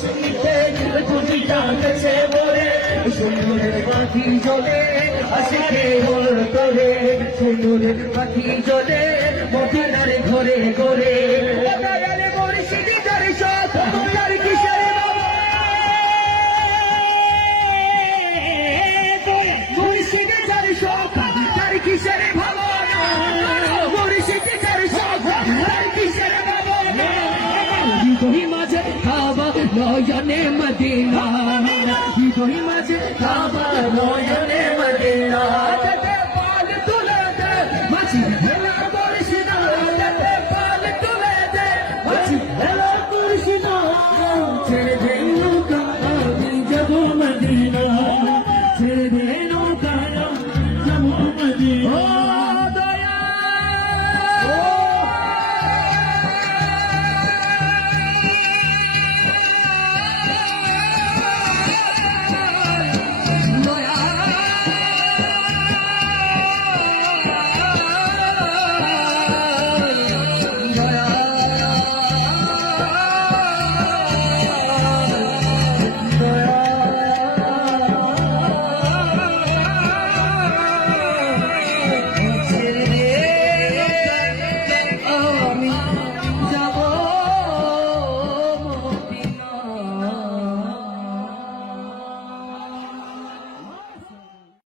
খুশিতে খুশি কাঁদছে বলে সুন্দরের পাখি জলে আসিকে ঘরে ঘরে কিসের ভালো মুর্শিদের মাঝে নয়নে মদিনা। দুই মাঝে কাবা নয়নে মদিনা। পাল তুলে মাঝি